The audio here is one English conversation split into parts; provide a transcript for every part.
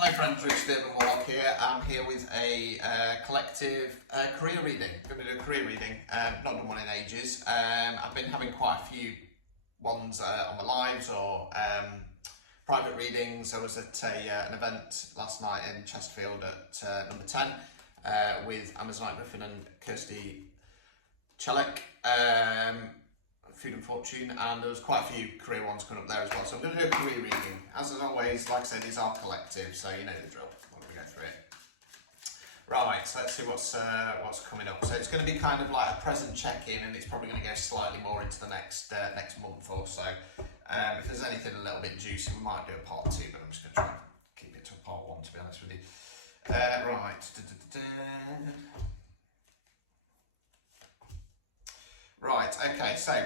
Hi friends, Rich David Warlock here. I'm here with a collective career reading. I'm going to do a career reading, not done one in ages. I've been having quite a few ones on my lives or private readings. I was at an event last night in Chesterfield at number 10 with Amazonite Griffin and Kirsty Chellick. Food and Fortune, and there was quite a few career ones coming up there as well. So I'm going to do a career reading. As always, like I said, these are collective, so you know the drill. Why don't we go through it? Right, so let's see what's coming up. So it's going to be kind of like a present check-in, and it's probably going to go slightly more into the next month or so. If there's anything a little bit juicy, we might do a part 2, but I'm just going to try and keep it to a part 1, to be honest with you. Right. Right, okay, so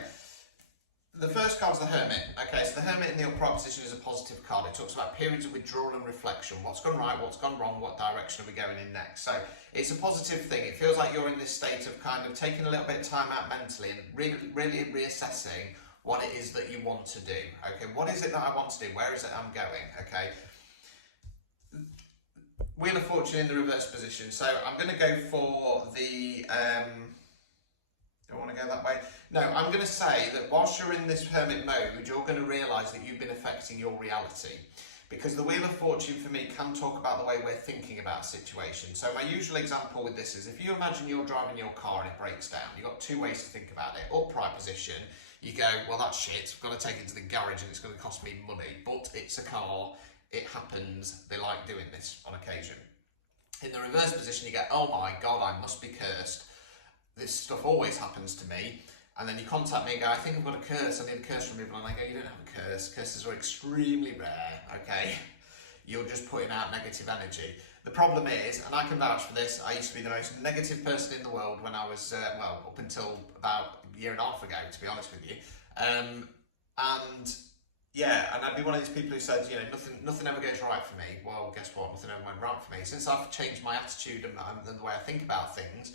the first card is the Hermit. Okay, so the Hermit in the upright position is a positive card. It talks about periods of withdrawal and reflection. What's gone right, what's gone wrong, what direction are we going in next? So it's a positive thing. It feels like you're in this state of kind of taking a little bit of time out mentally and really reassessing what it is that you want to do. Okay, what is it that I want to do? Where is it I'm going? Okay. Wheel of Fortune in the reverse position. So I'm going to go for the... do I want to go that way? No, I'm going to say that whilst you're in this hermit mode, you're going to realise that you've been affecting your reality. Because the Wheel of Fortune for me can talk about the way we're thinking about a situation. So my usual example with this is if you imagine you're driving your car and it breaks down, you've got two ways to think about it. Upright position, you go, well that's shit, I've got to take it to the garage and it's going to cost me money. But it's a car, it happens, they like doing this on occasion. In the reverse position, you go, oh my God, I must be cursed. This stuff always happens to me, and then you contact me and go, I think I've got a curse, I need a curse from people, and I go, you don't have a curse, curses are extremely rare, okay? You're just putting out negative energy. The problem is, and I can vouch for this, I used to be the most negative person in the world when I was, well, up until about a year and a half ago, to be honest with you. And yeah, and I'd be one of these people who said, you know, nothing ever goes right for me. Well, guess what? Nothing ever went right for me. Since I've changed my attitude and the way I think about things,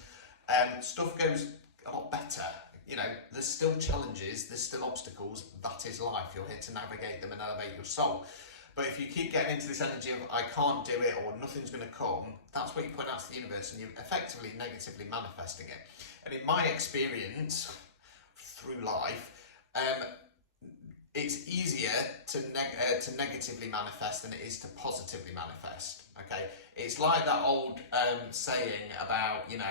stuff goes a lot better. You know, there's still challenges, there's still obstacles. That is life. You're here to navigate them and elevate your soul. But if you keep getting into this energy of I can't do it or nothing's going to come, that's what you put out to the universe, and you're effectively negatively manifesting it. And in my experience through life, it's easier to negatively manifest than it is to positively manifest. Okay, it's like that old saying about, you know,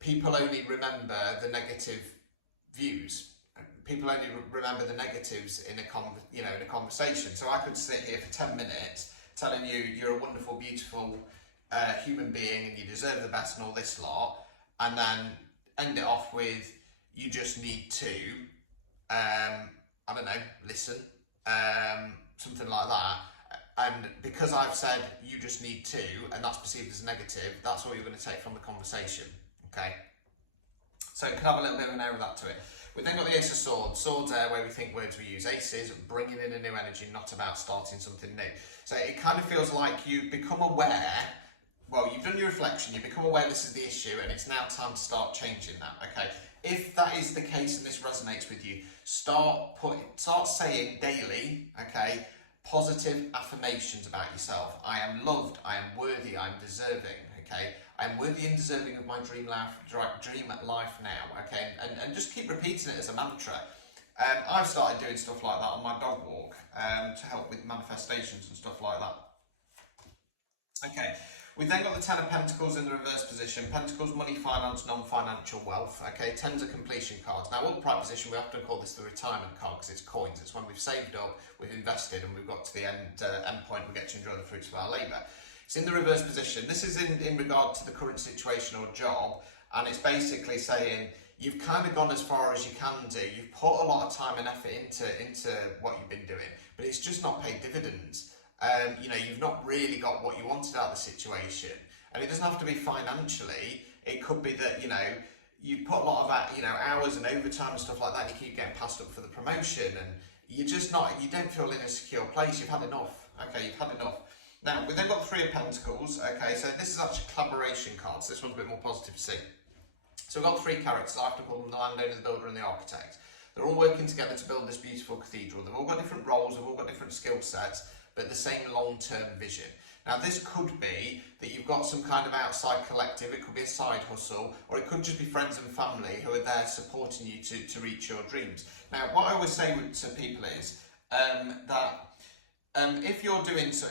people only remember the negative views. People only remember the negatives in a conversation. So I could sit here for 10 minutes telling you you're a wonderful, beautiful human being and you deserve the best and all this lot, and then end it off with you just need to, I don't know, listen, something like that. And because I've said you just need to, and that's perceived as negative, that's all you're going to take from the conversation. Okay, so it could have a little bit of an air of that to it. We've then got the Ace of Swords. Swords are where we think words we use. Aces, bringing in a new energy, not about starting something new. So it kind of feels like you become aware, well, you've done your reflection, you become aware this is the issue, and it's now time to start changing that, okay? If that is the case and this resonates with you, start saying daily, okay, positive affirmations about yourself. I am loved, I am worthy, I am deserving, okay? I am worthy and deserving of my dream life now, okay? And just keep repeating it as a mantra. I've started doing stuff like that on my dog walk to help with manifestations and stuff like that. Okay, we've then got the Ten of Pentacles in the reverse position. Pentacles, money, finance, non-financial wealth. Okay, Tens are completion cards. Now, upright position, we often call this the retirement card because it's coins. It's when we've saved up, we've invested, and we've got to the end point, we get to enjoy the fruits of our labour. It's in the reverse position. This is in regard to the current situation or job, and it's basically saying you've kind of gone as far as you can do. You've put a lot of time and effort into what you've been doing, but it's just not paid dividends. You know, you've not really got what you wanted out of the situation, and it doesn't have to be financially. It could be that, you know, you put a lot of, you know, hours and overtime and stuff like that, and you keep getting passed up for the promotion, and you don't feel in a secure place. You've had enough. Okay, you've had enough. Now, we've then got the Three of Pentacles. Okay, so this is actually collaboration cards. This one's a bit more positive to see. So we've got three characters. I have to call them the landowner, the builder, and the architect. They're all working together to build this beautiful cathedral. They've all got different roles, they've all got different skill sets, but the same long-term vision. Now, this could be that you've got some kind of outside collective, it could be a side hustle, or it could just be friends and family who are there supporting you to reach your dreams. Now, what I always say to people is that if you're doing, so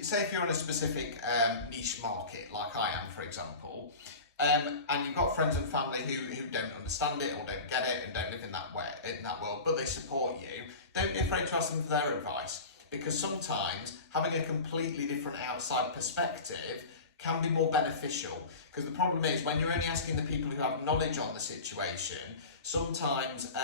say if you're in a specific niche market, like I am, for example, and you've got friends and family who don't understand it or don't get it and don't live in that world, but they support you, don't be afraid to ask them for their advice. Because sometimes having a completely different outside perspective can be more beneficial. Because the problem is, when you're only asking the people who have knowledge on the situation, sometimes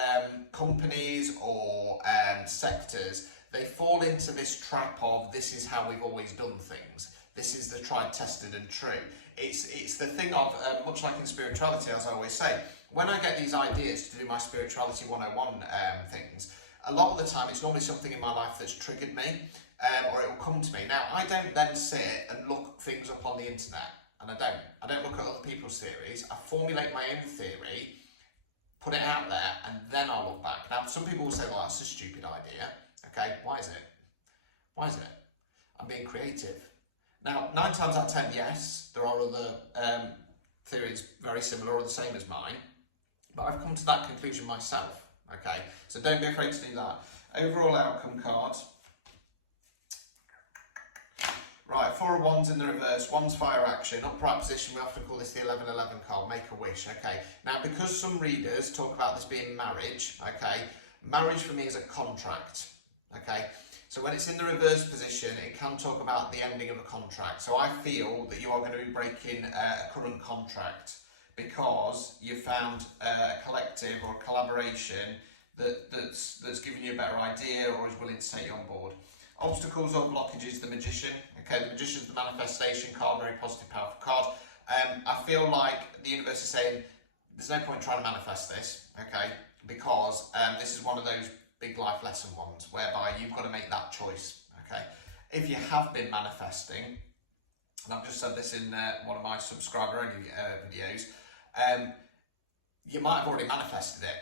companies or sectors, they fall into this trap of, this is how we've always done things. This is the tried, tested and true. It's the thing of, much like in spirituality, as I always say, when I get these ideas to do my Spirituality 101 things, a lot of the time it's normally something in my life that's triggered me, or it will come to me. Now, I don't then sit and look things up on the internet, and I don't look at other people's theories. I formulate my own theory, put it out there, and then I'll look back. Now, some people will say, well, that's a stupid idea. Okay, why is it? Why is it? I'm being creative. Now, 9 times out of 10, yes, there are other theories very similar or the same as mine, but I've come to that conclusion myself. Okay, so don't be afraid to do that. Overall outcome cards. Right, 4 of Wands in the reverse, Wands fire action, upright position, we often call this the 11-11 card, make a wish, okay. Now, because some readers talk about this being marriage, okay, marriage for me is a contract, okay. So when it's in the reverse position, it can talk about the ending of a contract. So I feel that you are going to be breaking a current contract, because you've found a collective or a collaboration that's giving you a better idea or is willing to take you on board. Obstacles or blockages, the Magician. Okay, the Magician is the manifestation card, very positive, powerful card. I feel like the universe is saying there's no point trying to manifest this, okay, because this is one of those big life lesson ones whereby you've got to make that choice, okay. If you have been manifesting, and I've just said this in one of my subscriber-only videos, you might have already manifested it,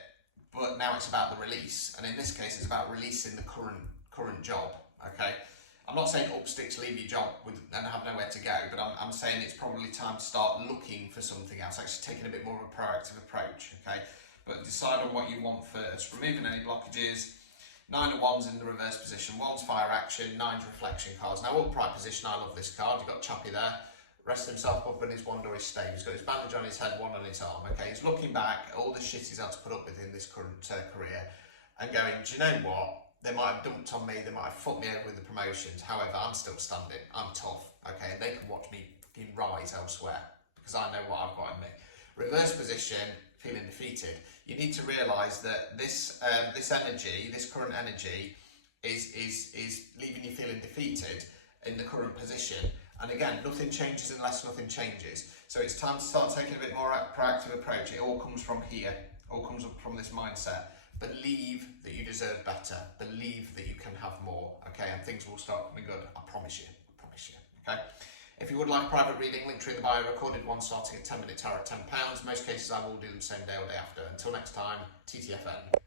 but now it's about the release, and in this case it's about releasing the current job, okay? I'm not saying up sticks, leave your job and have nowhere to go, but I'm saying it's probably time to start looking for something else, actually taking a bit more of a proactive approach, okay? But decide on what you want first, removing any blockages. 9 of Wands in the reverse position, Wands fire action, 9's reflection cards. Now, upright position, I love this card. You've got Chappie there, resting himself up in his wand or his stave. He's got his bandage on his head, one on his arm. Okay, he's looking back at all the shit he's had to put up with in this current career and going, do you know what? They might have dumped on me, they might have fucked me over with the promotions. However, I'm still standing, I'm tough, okay? And they can watch me rise elsewhere because I know what I've got in me. Reverse position, feeling defeated. You need to realise that this energy, this current energy, is leaving you feeling defeated in the current position. And again, nothing changes unless nothing changes. So it's time to start taking a bit more proactive approach. It all comes from here, all comes up from this mindset. Believe that you deserve better. Believe that you can have more, okay? And things will start coming good. I promise you, okay? If you would like a private reading, link tree in the bio, recorded one starting at 10 minutes tarot at £10. Most cases I will do them same day or day after. Until next time, TTFN.